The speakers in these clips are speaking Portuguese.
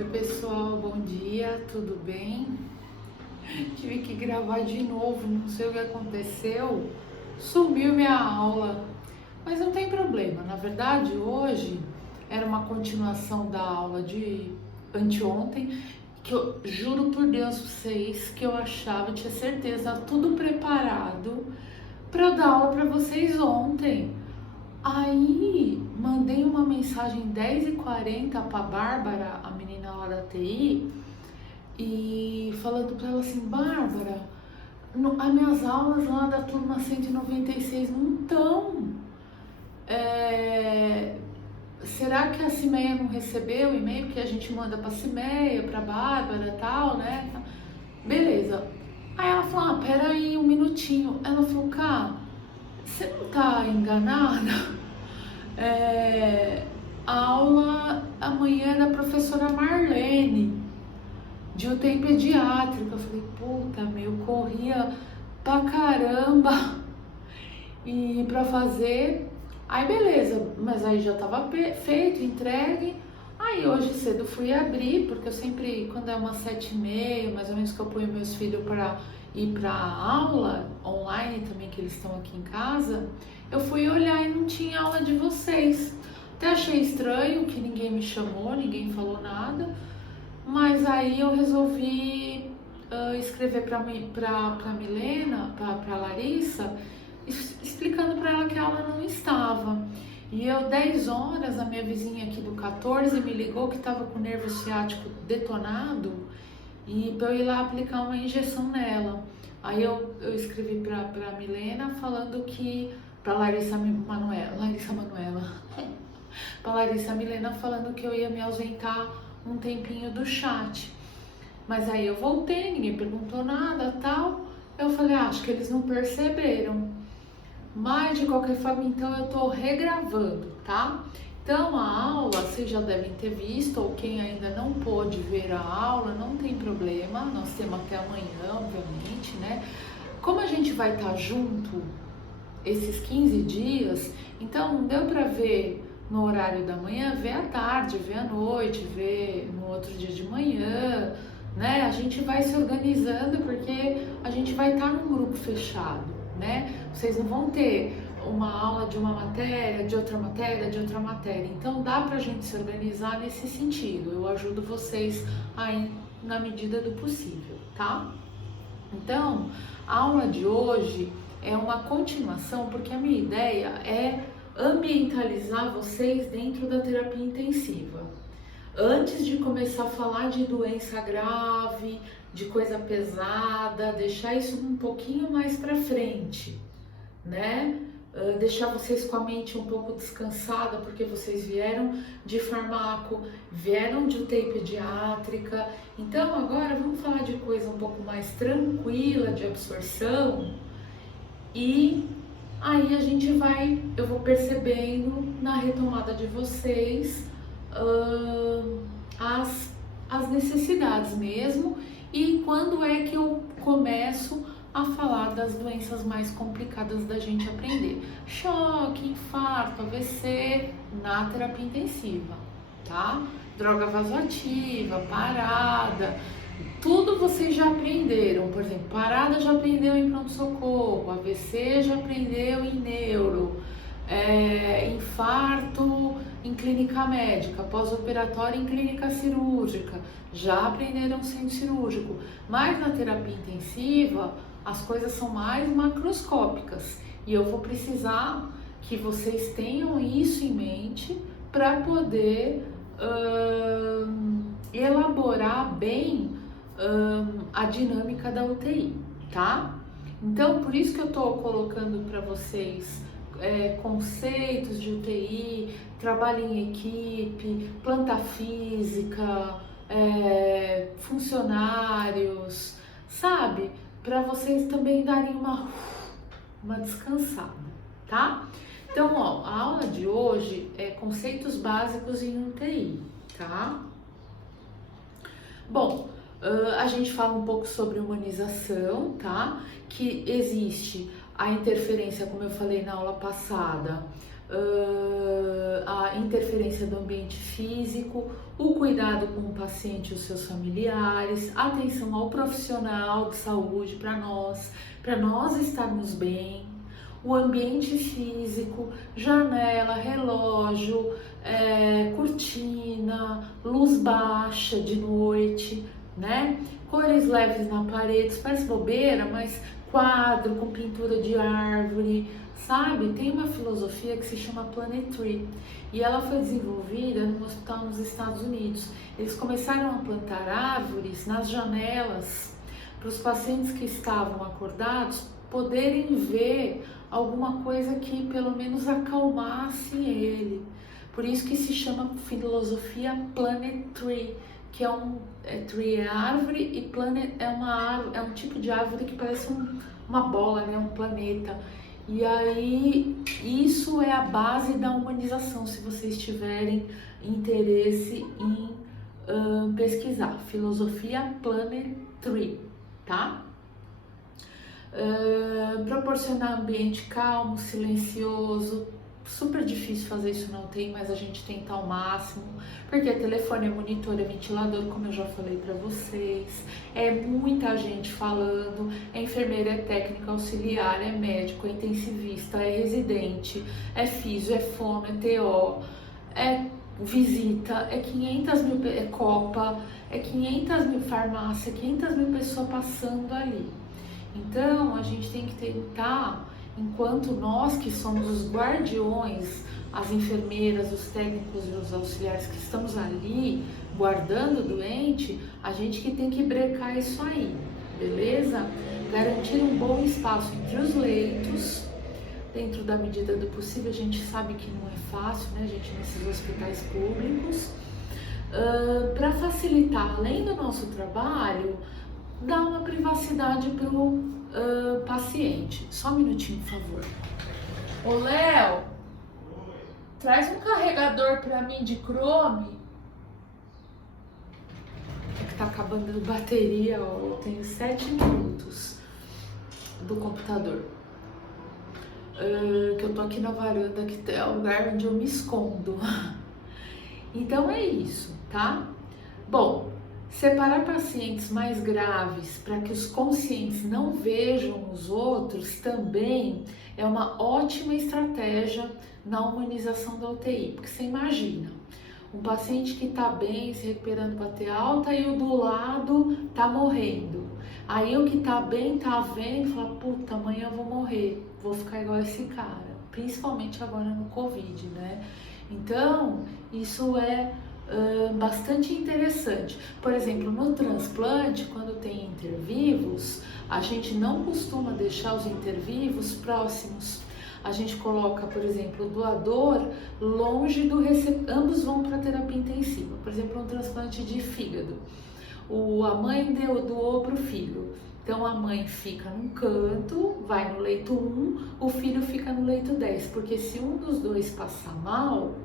Oi pessoal, bom dia, tudo bem? Tive que gravar de novo, não sei o que aconteceu, sumiu minha aula, mas não tem problema. Na verdade, hoje era uma continuação da aula de anteontem, que eu juro por Deus pra vocês que eu achava, tinha certeza, tudo preparado para dar aula para vocês ontem. Aí mandei uma mensagem 10h40 para Bárbara, a menina lá da TI, e falando para ela assim: Bárbara, as minhas aulas lá da turma 196 não estão. Será que a Cimeia não recebeu o e-mail que a gente manda para a Cimeia, para Bárbara e tal, né? Beleza. Aí ela falou: peraí um minutinho. Ela falou: Cá, você não tá enganada? A aula amanhã é da professora Marlene, de UTI pediátrica. Eu falei: puta, meu, corria pra caramba e pra fazer. Aí beleza, mas aí já tava feito, entregue. Aí hoje cedo fui abrir, porque eu sempre, quando é umas 7h30, mais ou menos, que eu ponho meus filhos para ir para aula online também, que eles estão aqui em casa, eu fui olhar e não tinha aula de vocês. Até achei estranho que ninguém me chamou, ninguém falou nada, mas aí eu resolvi escrever para Milena, para Larissa, explicando para ela que a aula não estava. E eu, 10 horas, a minha vizinha aqui do 14 me ligou que estava com o nervo ciático detonado e para eu ir lá aplicar uma injeção nela. Aí eu escrevi para Milena falando que, para Larissa Manuela, para Larissa Milena falando que eu ia me ausentar um tempinho do chat. Mas aí eu voltei, ninguém perguntou nada, tal. Eu falei: acho que eles não perceberam. Mas de qualquer forma, então eu tô regravando, tá? Então a aula vocês já devem ter visto, ou quem ainda não pôde ver a aula, não tem problema, nós temos até amanhã, obviamente, né? Como a gente vai estar junto esses 15 dias, então não deu para ver no horário da manhã, ver à tarde, ver à noite, ver no outro dia de manhã, né? A gente vai se organizando porque a gente vai estar num grupo fechado, né? Vocês não vão ter uma aula de uma matéria, de outra matéria, de outra matéria. Então dá pra gente se organizar nesse sentido. Eu ajudo vocês aí na medida do possível, tá? Então, a aula de hoje é uma continuação, porque a minha ideia é ambientalizar vocês dentro da terapia intensiva. Antes de começar a falar de doença grave, de coisa pesada, deixar isso um pouquinho mais para frente, né? Deixar vocês com a mente um pouco descansada, porque vocês vieram de farmaco, vieram de UTI pediátrica. Então agora vamos falar de coisa um pouco mais tranquila de absorção, e aí eu vou percebendo na retomada de vocês as necessidades mesmo, e quando é que eu começo a falar das doenças mais complicadas da gente aprender. Choque, infarto, AVC na terapia intensiva, tá? Droga vasoativa, parada, tudo vocês já aprenderam. Por exemplo, parada já aprendeu em pronto-socorro, AVC já aprendeu em neuro, infarto em clínica médica, pós-operatório em clínica cirúrgica, já aprenderam centro cirúrgico. Mas na terapia intensiva as coisas são mais macroscópicas e eu vou precisar que vocês tenham isso em mente para poder elaborar bem a dinâmica da UTI, tá? Então, por isso que eu estou colocando para vocês conceitos de UTI, trabalho em equipe, planta física, funcionários, sabe? Para vocês também darem uma descansada, tá? Então, ó, a aula de hoje é conceitos básicos em UTI, tá? Bom, a gente fala um pouco sobre humanização, tá? Que existe a interferência, como eu falei na aula passada, a interferência do ambiente físico, o cuidado com o paciente e os seus familiares, atenção ao profissional de saúde para nós estarmos bem, o ambiente físico, janela, relógio, cortina, luz baixa de noite, né? Cores leves na parede, parece bobeira, mas quadro com pintura de árvore, sabe? Tem uma filosofia que se chama Planetary e ela foi desenvolvida num hospital nos Estados Unidos. Eles começaram a plantar árvores nas janelas para os pacientes que estavam acordados poderem ver alguma coisa que pelo menos acalmasse ele. Por isso que se chama filosofia Planetary, que tree é árvore e planet é um tipo de árvore que parece uma bola, né? Um planeta. E aí isso é a base da humanização, se vocês tiverem interesse em pesquisar. Filosofia Planetary, tá? Proporcionar ambiente calmo, silencioso. Super difícil fazer isso na UTI, mas a gente tenta ao máximo, porque telefone, é monitor, é ventilador, como eu já falei para vocês, é muita gente falando, é enfermeira, é técnica auxiliar, é médico, é intensivista, é residente, é físio, é fono, é TO, é visita, é 500 mil, é copa, é 500 mil farmácia, 500 mil pessoas passando ali. Então a gente tem que tentar, enquanto nós que somos os guardiões, as enfermeiras, os técnicos e os auxiliares que estamos ali guardando o doente, a gente que tem que brecar isso aí, beleza? Garantir um bom espaço entre os leitos, dentro da medida do possível. A gente sabe que não é fácil, né, gente, nesses hospitais públicos. Para facilitar, além do nosso trabalho, dar uma privacidade para o paciente. Só um minutinho, por favor. Ô, Léo, traz um carregador para mim de Chrome. É que tá acabando a bateria, ó. Eu tenho 7 minutos do computador. Que eu tô aqui na varanda, que é o lugar onde eu me escondo. Então é isso, tá? Bom, separar pacientes mais graves para que os conscientes não vejam os outros também é uma ótima estratégia na humanização da UTI, porque você imagina, um paciente que está bem, se recuperando para ter alta e o do lado está morrendo. Aí o que está bem está vendo e fala, puta, amanhã eu vou morrer, vou ficar igual esse cara, principalmente agora no Covid, né? Então, isso é bastante interessante. Por exemplo, no transplante, quando tem intervivos, a gente não costuma deixar os intervivos próximos. A gente coloca, por exemplo, o doador longe do receptor, ambos vão para terapia intensiva. Por exemplo, um transplante de fígado. A mãe doou para o filho. Então a mãe fica num canto, vai no leito 1, o filho fica no leito 10, porque se um dos dois passar mal,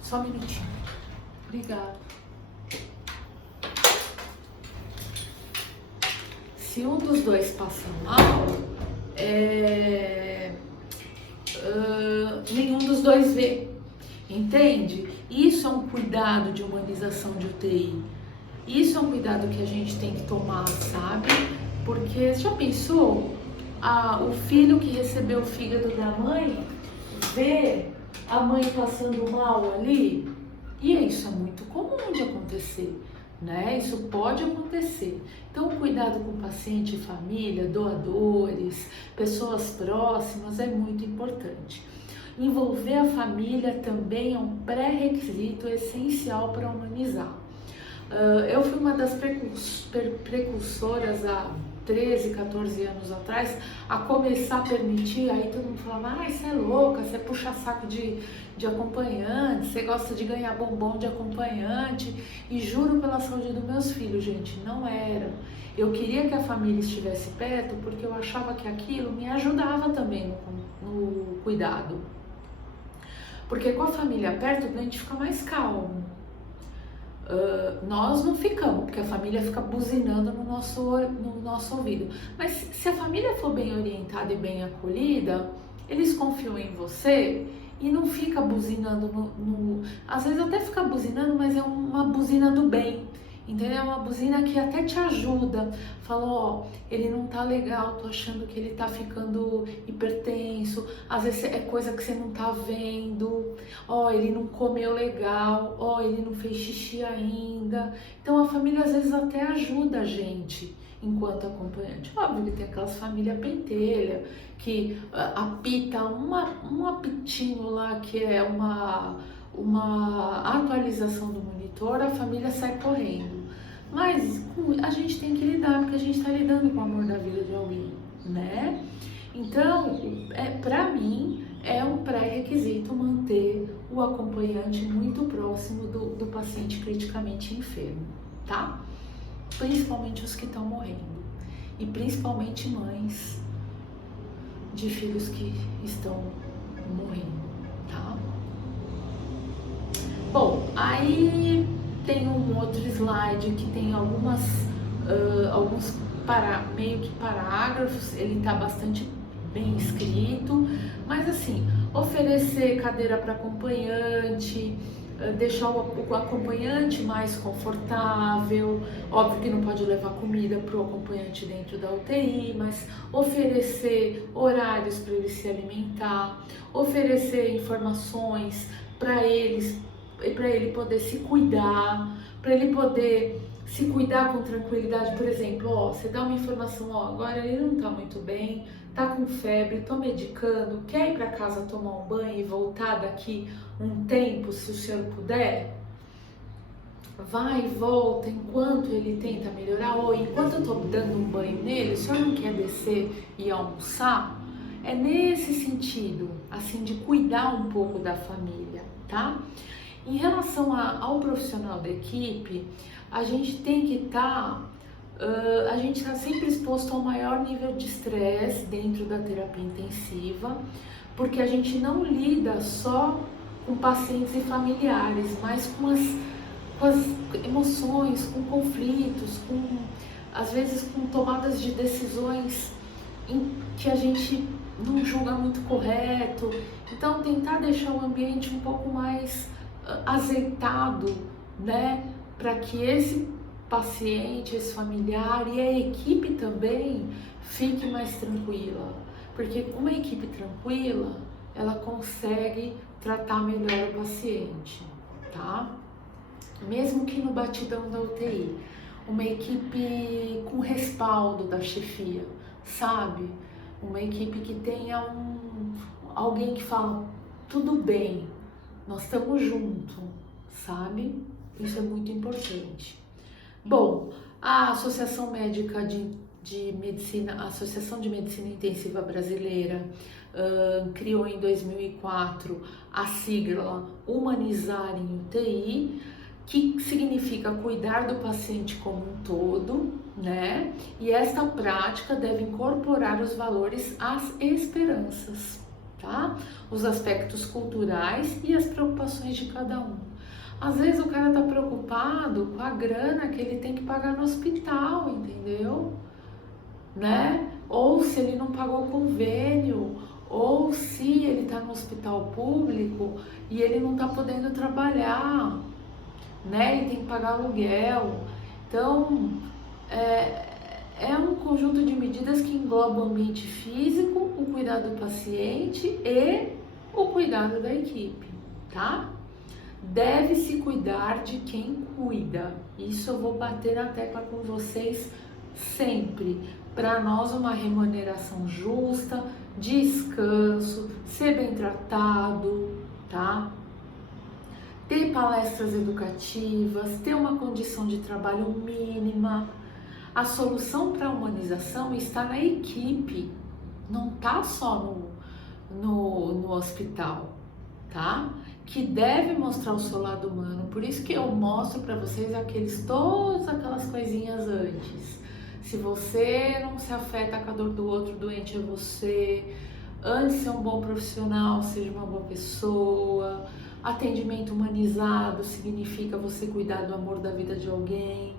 só um minutinho. Obrigada. Se um dos dois passa mal, nenhum dos dois vê. Entende? Isso é um cuidado de humanização de UTI. Isso é um cuidado que a gente tem que tomar, sabe? Porque, já pensou? O filho que recebeu o fígado da mãe vê a mãe passando mal ali? E isso é muito comum de acontecer, né? Isso pode acontecer. Então, o cuidado com o paciente, família, doadores, pessoas próximas é muito importante. Envolver a família também é um pré-requisito essencial para humanizar. Eu fui uma das precursoras há 13, 14 anos atrás a começar a permitir, aí todo mundo falava, você é louca, você puxa saco de acompanhante, você gosta de ganhar bombom de acompanhante, e juro pela saúde dos meus filhos, gente, não era. Eu queria que a família estivesse perto porque eu achava que aquilo me ajudava também no cuidado. Porque com a família perto, o doente fica mais calmo. Nós não ficamos, porque a família fica buzinando no nosso ouvido. Mas se a família for bem orientada e bem acolhida, eles confiam em você e não fica buzinando às vezes até fica buzinando, mas é uma buzina do bem, entendeu? É uma buzina que até te ajuda. Fala, ó, ele não tá legal, tô achando que ele tá ficando hipertenso, às vezes é coisa que você não tá vendo, ó, ele não comeu legal, ó, ele não fez xixi ainda. Então a família às vezes até ajuda a gente enquanto acompanhante. Óbvio que tem aquelas famílias pentelha, que apita um apitinho lá, que é uma atualização do monitor, a família sai correndo. Mas a gente tem que lidar, porque a gente está lidando com o amor da vida de alguém, né? Então, para mim, é um pré-requisito manter o acompanhante muito próximo do paciente criticamente enfermo, tá? Principalmente os que estão morrendo, e principalmente mães de filhos que estão morrendo, tá? Bom, aí tem um outro slide que tem alguns meio que parágrafos, ele tá bastante bem escrito, mas assim, oferecer cadeira para acompanhante, deixar o acompanhante mais confortável, óbvio que não pode levar comida para o acompanhante dentro da UTI, mas oferecer horários para ele se alimentar, oferecer informações para ele poder se cuidar, para ele poder se cuidar com tranquilidade. Por exemplo, ó, você dá uma informação, ó, agora ele não tá muito bem, tá com febre, tô medicando, quer ir para casa tomar um banho e voltar daqui um tempo, se o senhor puder? Vai e volta enquanto ele tenta melhorar, ou enquanto eu tô dando um banho nele, o senhor não quer descer e almoçar? É nesse sentido, assim, de cuidar um pouco da família, tá? Em relação ao profissional da equipe, a gente tem que a gente está sempre exposto ao maior nível de estresse dentro da terapia intensiva, porque a gente não lida só com pacientes e familiares, mas com as emoções, com conflitos, às vezes com tomadas de decisões que a gente não julga muito correto. Então, tentar deixar o ambiente um pouco mais azeitado, né, para que esse paciente, esse familiar e a equipe também fique mais tranquila, porque uma equipe tranquila, ela consegue tratar melhor o paciente, tá? Mesmo que no batidão da UTI, uma equipe com respaldo da chefia, sabe? Uma equipe que tenha alguém que fala, tudo bem, nós estamos juntos, sabe? Isso é muito importante. Bom, a Associação Médica de Medicina, a Associação de Medicina Intensiva Brasileira, criou em 2004 a sigla Humanizar em UTI, que significa cuidar do paciente como um todo, né? E esta prática deve incorporar os valores, as esperanças, tá? Os aspectos culturais e as preocupações de cada um. Às vezes o cara tá preocupado com a grana que ele tem que pagar no hospital, entendeu? Né? Ou se ele não pagou o convênio, ou se ele tá no hospital público e ele não tá podendo trabalhar, né? E tem que pagar aluguel. Então, é um conjunto de medidas que engloba o ambiente físico, o cuidado do paciente e o cuidado da equipe, tá? Deve-se cuidar de quem cuida. Isso eu vou bater na tecla com vocês sempre. Para nós, uma remuneração justa, descanso, ser bem tratado, tá? Ter palestras educativas, ter uma condição de trabalho mínima. A solução para a humanização está na equipe, não está só no hospital, tá? Que deve mostrar o seu lado humano. Por isso que eu mostro para vocês todas aquelas coisinhas antes. Se você não se afeta com a dor do outro, doente é você. Antes de ser um bom profissional, seja uma boa pessoa. Atendimento humanizado significa você cuidar do amor da vida de alguém.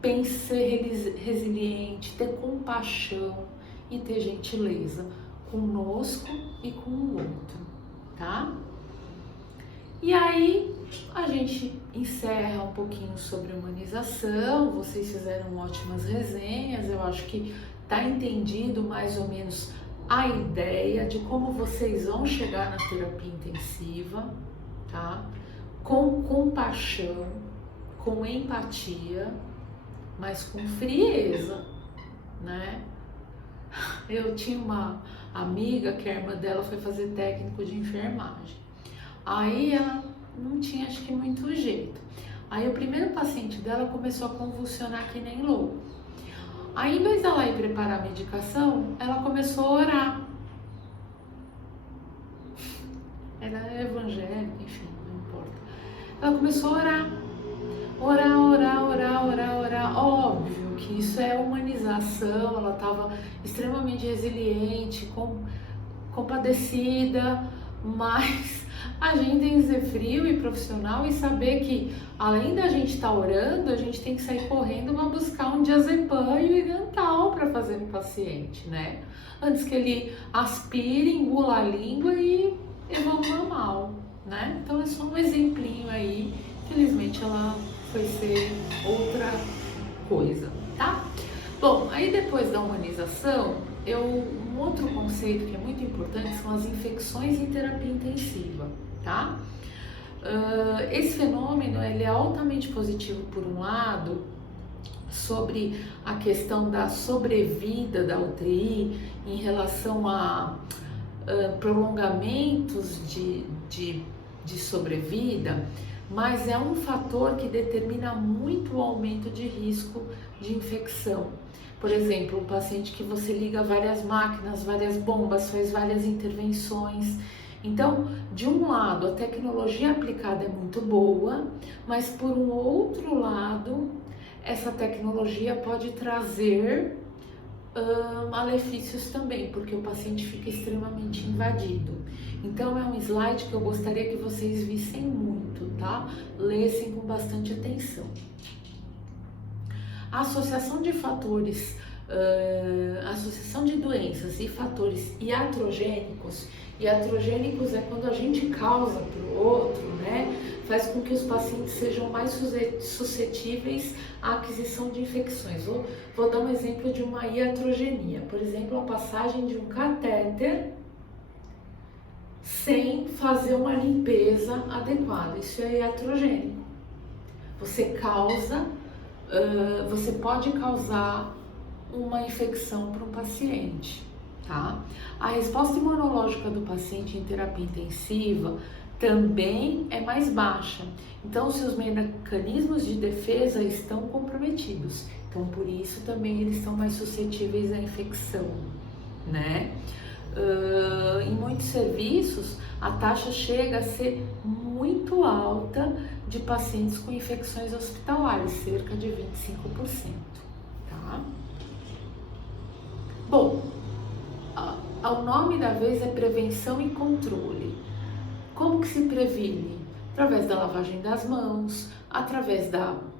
Pense ser resiliente, ter compaixão e ter gentileza conosco e com o outro, tá? E aí a gente encerra um pouquinho sobre humanização. Vocês fizeram ótimas resenhas, eu acho que tá entendido mais ou menos a ideia de como vocês vão chegar na terapia intensiva, tá? Com compaixão, com empatia, mas com frieza, né? Eu tinha uma amiga que a irmã dela foi fazer técnico de enfermagem. Aí ela não tinha, acho que, muito jeito. Aí o primeiro paciente dela começou a convulsionar que nem louco. Aí, em vez dela ir preparar a medicação, ela começou a orar. Era evangélica, enfim, não importa. Ela começou a orar. Orar. Óbvio que isso é humanização, ela estava extremamente resiliente, compadecida, mas a gente tem que ser frio e profissional e saber que, além da gente estar orando, a gente tem que sair correndo para buscar um diazepam e dental para fazer no paciente, né? Antes que ele aspire, engula a língua e evolua mal, né? Então é só um exemplinho aí. Infelizmente ela foi ser outra coisa, tá? Bom, aí depois da humanização, um outro conceito que é muito importante são as infecções em terapia intensiva, tá? Esse fenômeno ele é altamente positivo por um lado, sobre a questão da sobrevida da UTI em relação a prolongamentos de sobrevida, mas é um fator que determina muito o aumento de risco de infecção. Por exemplo, um paciente que você liga várias máquinas, várias bombas, faz várias intervenções. Então, de um lado, a tecnologia aplicada é muito boa, mas por um outro lado, essa tecnologia pode trazer malefícios também, porque o paciente fica extremamente invadido. Então é um slide que eu gostaria que vocês vissem muito, tá? Lessem com bastante atenção. A associação de fatores, associação de doenças e fatores iatrogênicos, iatrogênicos é quando a gente causa para o outro, né? Faz com que os pacientes sejam mais suscetíveis à aquisição de infecções. Vou dar um exemplo de uma iatrogenia, por exemplo, a passagem de um catéter sem fazer uma limpeza adequada. Isso é iatrogênico. Você pode causar uma infecção para um paciente, tá? A resposta imunológica do paciente em terapia intensiva também é mais baixa, então seus mecanismos de defesa estão comprometidos, então por isso também eles estão mais suscetíveis à infecção, né? Em muitos serviços a taxa chega a ser muito alta de pacientes com infecções hospitalares, cerca de 25%, tá? Bom, o nome da vez é prevenção e controle. Como que se previne? Através da lavagem das mãos, através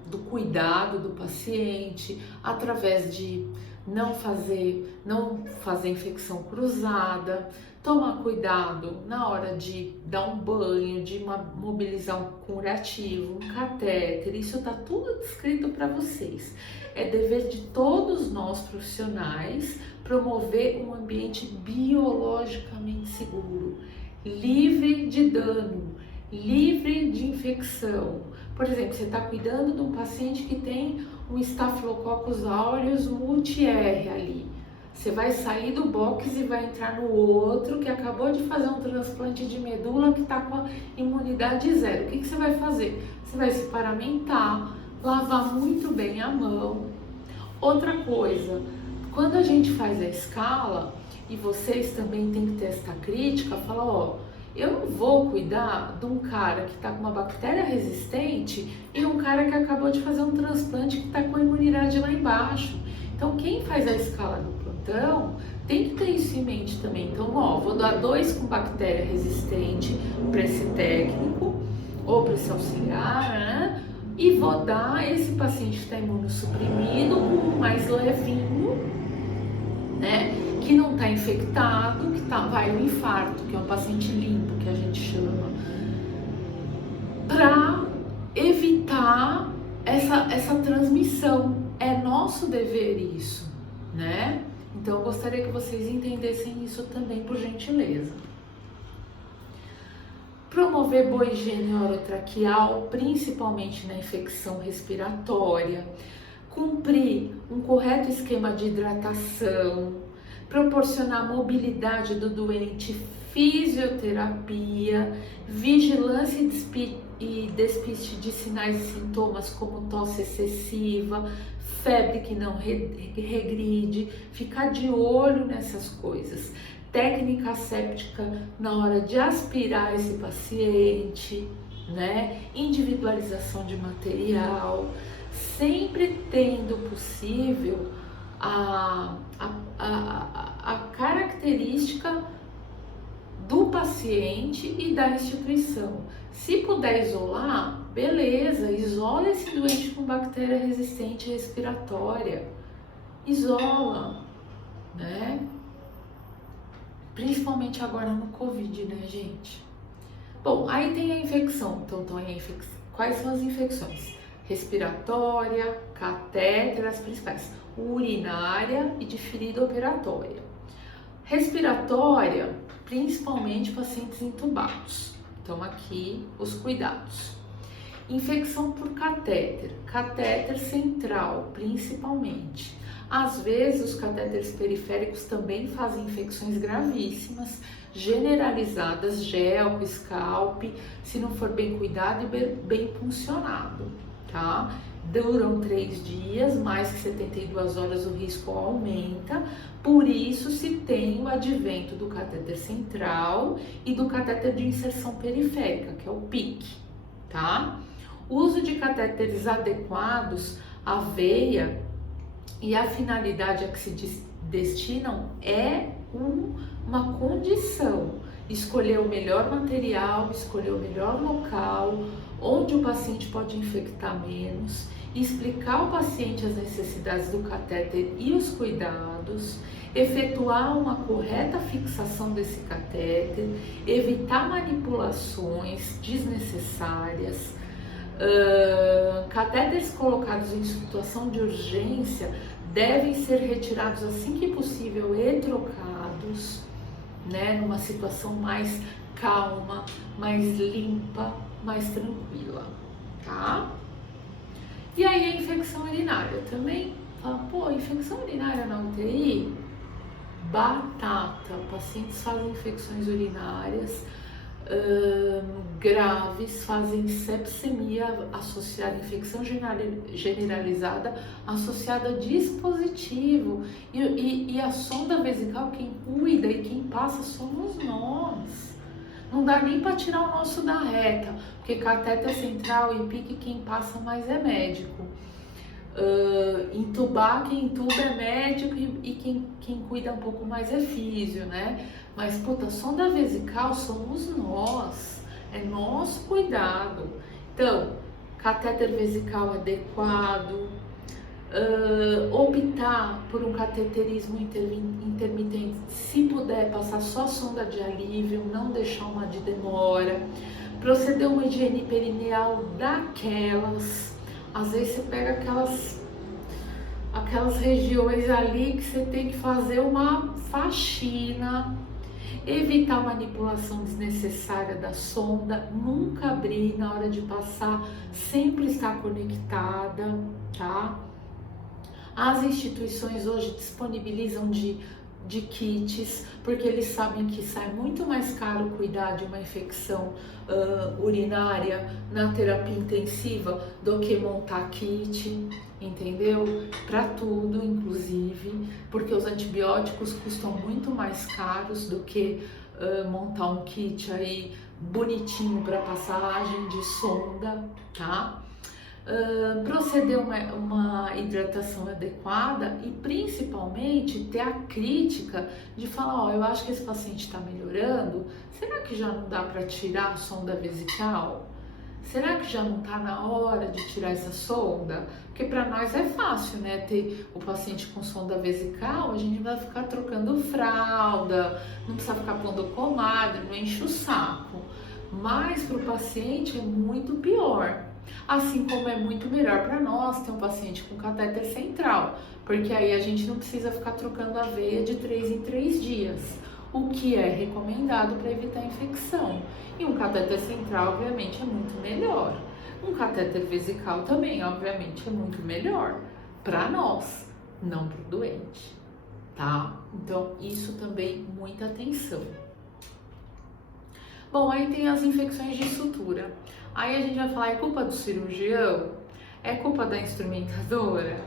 do cuidado do paciente, através de não fazer infecção cruzada, tomar cuidado na hora de dar um banho, de mobilizar um curativo, um catéter, isso está tudo descrito para vocês. É dever de todos nós profissionais promover um ambiente biologicamente seguro, livre de dano, livre de infecção. Por exemplo, você está cuidando de um paciente que tem um Staphylococcus aureus multi-R ali. Você vai sair do box e vai entrar no outro que acabou de fazer um transplante de medula que está com a imunidade zero. O que você vai fazer? Você vai se paramentar, lavar muito bem a mão. Outra coisa, quando a gente faz a escala, e vocês também têm que ter essa crítica, fala, ó, eu não vou cuidar de um cara que está com uma bactéria resistente e um cara que acabou de fazer um transplante que está com a imunidade lá embaixo. Então, quem faz a escala do plantão tem que ter isso em mente também. Então, ó, vou dar 2 com bactéria resistente para esse técnico ou para esse auxiliar, né? E vou dar esse paciente que está imunossuprimido, um mais levinho, né? que não está infectado, que vai no infarto, que é um paciente limpo, que a gente chama, para evitar essa transmissão. É nosso dever isso, né? Então eu gostaria que vocês entendessem isso também, por gentileza. Promover boa higiene orotraqueal, principalmente na infecção respiratória, cumprir um correto esquema de hidratação, proporcionar mobilidade do doente, fisioterapia, vigilância e despiste de sinais e sintomas como tosse excessiva, febre que não regride, ficar de olho nessas coisas. Técnica séptica na hora de aspirar esse paciente, né? Individualização de material, sempre tendo possível a característica do paciente e da instituição. Se puder isolar, beleza, isola esse doente com bactéria resistente respiratória, isola, né? Principalmente agora no Covid, né, gente? Bom, aí tem a infecção. Então, quais são as infecções? Respiratória, catéter, as principais, urinária e de ferida operatória. Respiratória, principalmente pacientes intubados. Então, aqui os cuidados. Infecção por catéter, catéter central, principalmente. Às vezes, os catéteres periféricos também fazem infecções gravíssimas, generalizadas, gel, scalp, se não for bem cuidado e bem funcionado, tá? Duram 3 dias, mais que 72 horas o risco aumenta, por isso se tem o advento do catéter central e do catéter de inserção periférica, que é o PIC, tá? O uso de catéteres adequados à veia e a finalidade a que se destinam é uma condição. Escolher o melhor material, escolher o melhor local, onde o paciente pode infectar menos, explicar ao paciente as necessidades do catéter e os cuidados, efetuar uma correta fixação desse catéter, evitar manipulações desnecessárias. Catéteres colocados em situação de urgência devem ser retirados assim que possível e trocados, né, numa situação mais calma, mais limpa, mais tranquila, tá? E aí a infecção urinária também, fala, pô, infecção urinária na UTI? Batata, pacientes fazem infecções urinárias graves, fazem sepsemia associada, infecção generalizada associada a dispositivo e a sonda vesical, quem cuida e quem passa somos nós. Não dá nem para tirar o nosso da reta, porque catéter central e PIC quem passa mais é médico. Intubar, quem intuba é médico e quem cuida um pouco mais é físio, né? Mas, puta, sonda vesical somos nós, é nosso cuidado. Então, catéter vesical adequado, optar por um cateterismo intermitente, se puder passar só sonda de alívio, não deixar uma de demora, proceder uma higiene perineal daquelas, às vezes você pega aquelas regiões ali que você tem que fazer uma faxina, evitar manipulação desnecessária da sonda, nunca abrir na hora de passar, sempre estar conectada, tá? As instituições hoje disponibilizam de kits, porque eles sabem que sai muito mais caro cuidar de uma infecção urinária na terapia intensiva do que montar kit, entendeu? Para tudo, inclusive, porque os antibióticos custam muito mais caros do que montar um kit aí bonitinho para passagem de sonda, tá? Proceder uma hidratação adequada e principalmente ter a crítica de falar, ó, eu acho que esse paciente está melhorando, será que já não dá para tirar a sonda vesical? será que já não está na hora de tirar essa sonda? Porque para nós é fácil, né? Ter o paciente com sonda vesical, a gente vai ficar trocando fralda, não precisa ficar pondo pomada, não enche o saco. Mas para o paciente é muito pior. Assim como é muito melhor para nós ter um paciente com catéter central, porque aí a gente não precisa ficar trocando a veia de 3 em 3 dias, o que é recomendado para evitar infecção. E um catéter central, obviamente, é muito melhor. Um catéter vesical também, obviamente, é muito melhor para nós, não para o doente, tá? Então, isso também, muita atenção. Bom, aí tem as infecções de sutura. Aí a gente vai falar, é culpa do cirurgião? É culpa da instrumentadora?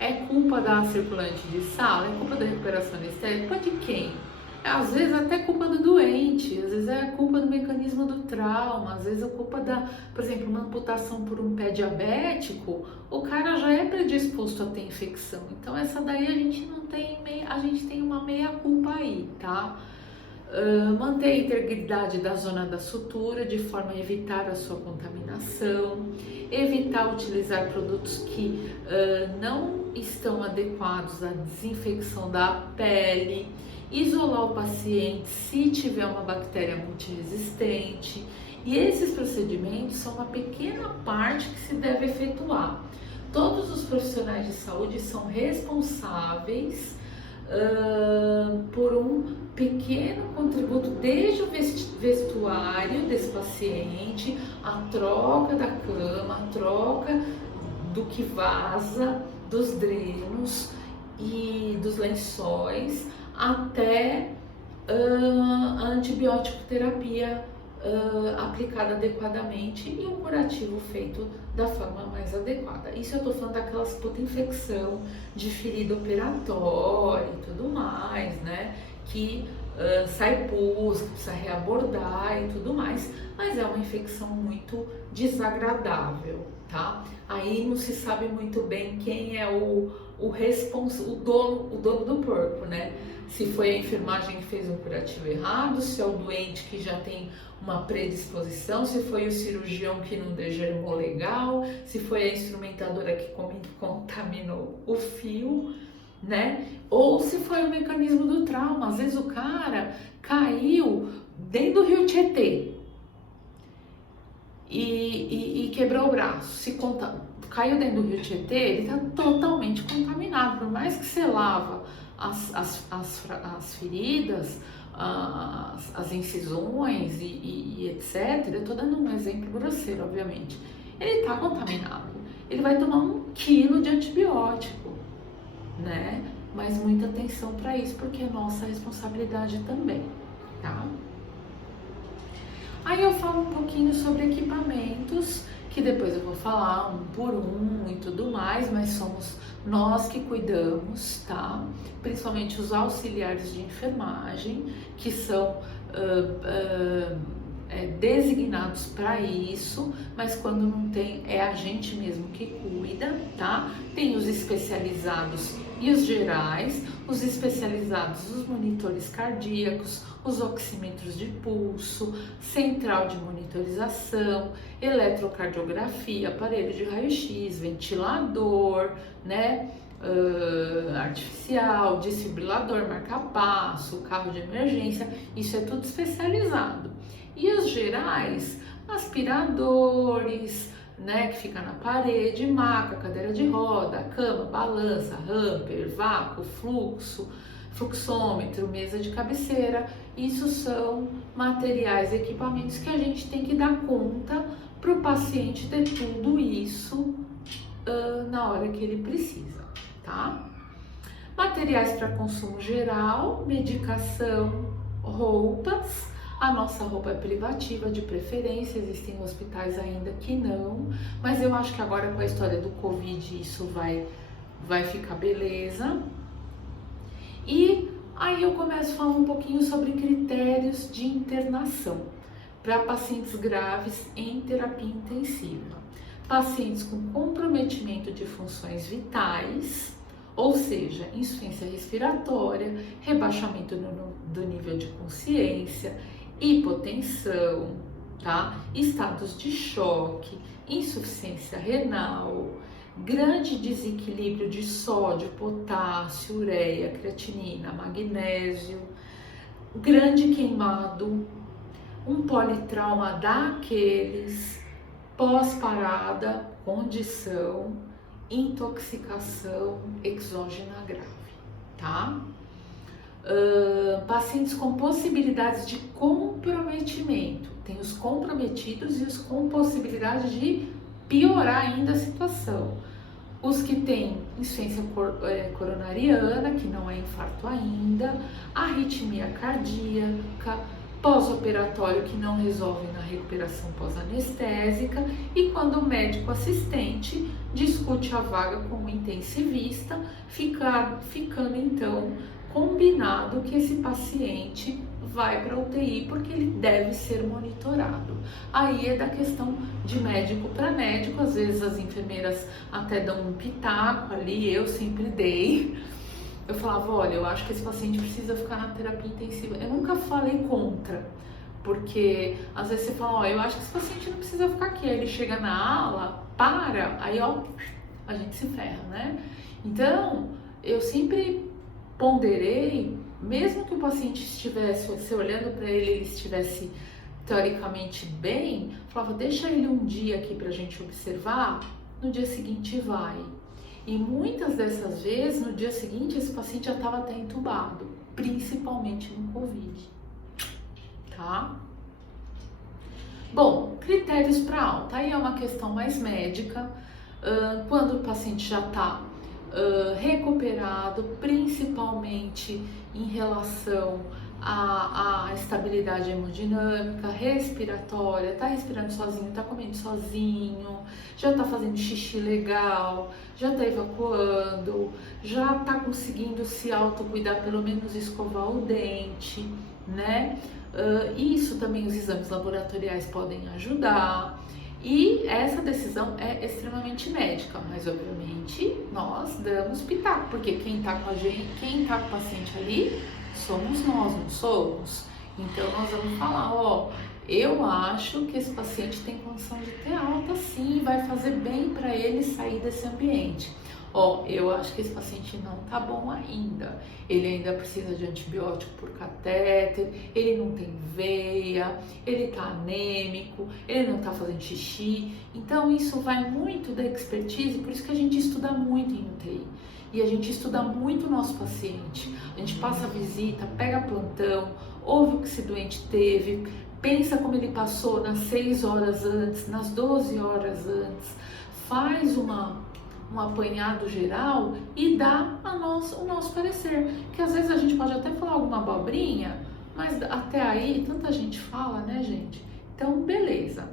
É culpa da circulante de sala? É culpa da recuperação anestésica? Culpa de quem? Às vezes até culpa do doente, às vezes é culpa do mecanismo do trauma, às vezes é culpa da, por exemplo, uma amputação por um pé diabético, o cara já é predisposto a ter infecção. Então essa daí a gente não tem, a gente tem uma meia culpa aí, tá? Manter a integridade da zona da sutura de forma a evitar a sua contaminação, evitar utilizar produtos que não estão adequados à desinfecção da pele, isolar o paciente se tiver uma bactéria multiresistente. E esses procedimentos são uma pequena parte que se deve efetuar. Todos os profissionais de saúde são responsáveis por um pequeno contributo desde o vestuário desse paciente, a troca da cama, a troca do que vaza, dos drenos e dos lençóis, até a antibiótico terapia aplicada adequadamente e um curativo feito da forma mais adequada. Isso eu tô falando daquelas puta infecção de ferida operatória e tudo mais, né? Que sai pus, que precisa reabordar e tudo mais, mas é uma infecção muito desagradável, tá? Aí não se sabe muito bem quem é o dono do porco, né? Se foi a enfermagem que fez um curativo errado, se é o doente que já tem uma predisposição, se foi o cirurgião que não degermou legal, se foi a instrumentadora que contaminou o fio, né? Ou se foi o mecanismo do trauma. Às vezes o cara caiu dentro do rio Tietê e quebrou o braço, caiu dentro do rio Tietê, ele está totalmente contaminado. Por mais que você lava as feridas, as incisões e etc. Eu tô dando um exemplo grosseiro, obviamente. Ele está contaminado. Ele vai tomar 1 quilo de antibiótico, né? Mas muita atenção para isso, porque é nossa responsabilidade também, tá? Aí eu falo um pouquinho sobre equipamentos, que depois eu vou falar um por um e tudo mais, mas somos nós que cuidamos, tá? Principalmente os auxiliares de enfermagem, que são designados para isso, mas quando não tem, é a gente mesmo que cuida, tá? Tem os especializados e os gerais, os especializados, os monitores cardíacos, os oxímetros de pulso, central de monitorização, eletrocardiografia, aparelho de raio-x, ventilador, né? Artificial, desfibrilador, marca-passo, carro de emergência, isso é tudo especializado. E os gerais, aspiradores, né, que fica na parede, maca, cadeira de roda, cama, balança, hamper, vácuo, fluxômetro, mesa de cabeceira. Isso são materiais, equipamentos que a gente tem que dar conta para o paciente ter tudo isso na hora que ele precisa, tá? Materiais para consumo geral, medicação, roupas. A nossa roupa é privativa, de preferência, existem hospitais ainda que não, mas eu acho que agora com a história do Covid isso vai ficar beleza. E aí eu começo a falar um pouquinho sobre critérios de internação para pacientes graves em terapia intensiva. Pacientes com comprometimento de funções vitais, ou seja, insuficiência respiratória, rebaixamento do nível de consciência, hipotensão, tá? Estados de choque, insuficiência renal, grande desequilíbrio de sódio, potássio, ureia, creatinina, magnésio, grande queimado, um politrauma daqueles, pós-parada, condição, intoxicação exógena grave, tá? Pacientes com possibilidades de comprometimento, tem os comprometidos e os com possibilidade de piorar ainda a situação. Os que têm insuficiência coronariana, que não é infarto ainda, arritmia cardíaca, pós-operatório que não resolve na recuperação pós-anestésica, e quando o médico assistente discute a vaga com o intensivista, ficando então combinado que esse paciente vai para UTI porque ele deve ser monitorado. Aí é da questão de médico para médico, às vezes as enfermeiras até dão um pitaco ali, eu sempre dei. Eu falava, olha, eu acho que esse paciente precisa ficar na terapia intensiva. Eu nunca falei contra, porque às vezes você fala, ó, eu acho que esse paciente não precisa ficar aqui. Aí ele chega na ala, aí ó, a gente se ferra, né? Então, eu sempre ponderei, mesmo que o paciente estivesse, você olhando para ele, ele estivesse teoricamente bem, falava, deixa ele um dia aqui pra gente observar, no dia seguinte vai. E muitas dessas vezes, no dia seguinte, esse paciente já estava até entubado, principalmente no Covid, tá? Bom, critérios para alta, aí é uma questão mais médica, quando o paciente já está recuperado, principalmente em relação à estabilidade hemodinâmica, respiratória, tá respirando sozinho, tá comendo sozinho, já tá fazendo xixi legal, já tá evacuando, já tá conseguindo se autocuidar, pelo menos escovar o dente, né? Isso também os exames laboratoriais podem ajudar. E essa decisão é extremamente médica, mas obviamente nós damos pitaco, porque quem tá com a gente, quem tá com o paciente ali, somos nós, não somos? Então nós vamos falar, ó, eu acho que esse paciente tem condição de ter alta sim, vai fazer bem para ele sair desse ambiente. Ó, eu acho que esse paciente não tá bom ainda, ele ainda precisa de antibiótico por catéter, ele não tem veia, ele tá anêmico, ele não tá fazendo xixi. Então isso vai muito da expertise, por isso que a gente estuda muito em UTI. E a gente estuda muito o nosso paciente, a gente passa a visita, pega plantão, ouve o que esse doente teve, pensa como ele passou nas 6 horas antes, nas 12 horas antes, faz um apanhado geral e dá o nosso parecer, que às vezes a gente pode até falar alguma abobrinha, mas até aí tanta gente fala, né, gente? Então, beleza.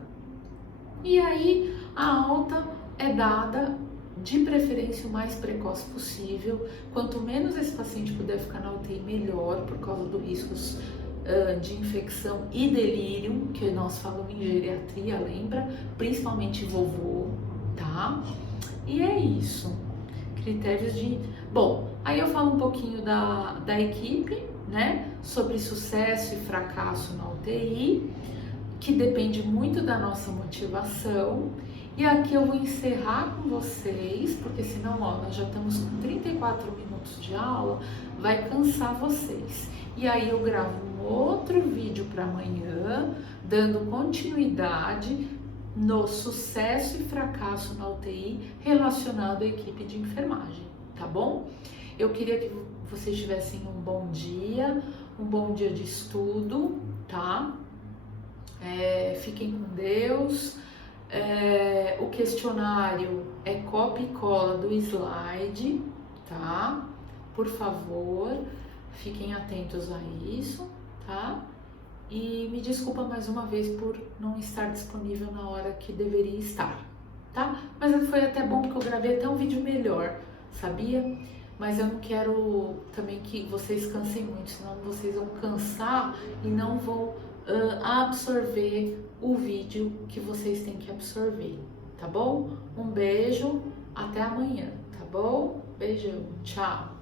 E aí a alta é dada de preferência o mais precoce possível. Quanto menos esse paciente puder ficar na UTI, melhor, por causa dos riscos de infecção e delírio, que nós falamos em geriatria, lembra? Principalmente vovô, tá? E é isso, critérios de... Bom, aí eu falo um pouquinho da equipe, né, sobre sucesso e fracasso na UTI, que depende muito da nossa motivação. E aqui eu vou encerrar com vocês, porque senão, ó, nós já estamos com 34 minutos de aula, vai cansar vocês. E aí eu gravo um outro vídeo para amanhã, dando continuidade no sucesso e fracasso na UTI relacionado à equipe de enfermagem, tá bom? Eu queria que vocês tivessem um bom dia de estudo, tá? Fiquem com Deus. O questionário é copia e cola do slide, tá? Por favor, fiquem atentos a isso, tá? E me desculpa mais uma vez por não estar disponível na hora que deveria estar, tá? Mas foi até bom porque eu gravei até um vídeo melhor, sabia? Mas eu não quero também que vocês cansem muito, senão vocês vão cansar e não vão absorver o vídeo que vocês têm que absorver, tá bom? Um beijo, até amanhã, tá bom? Beijão, tchau!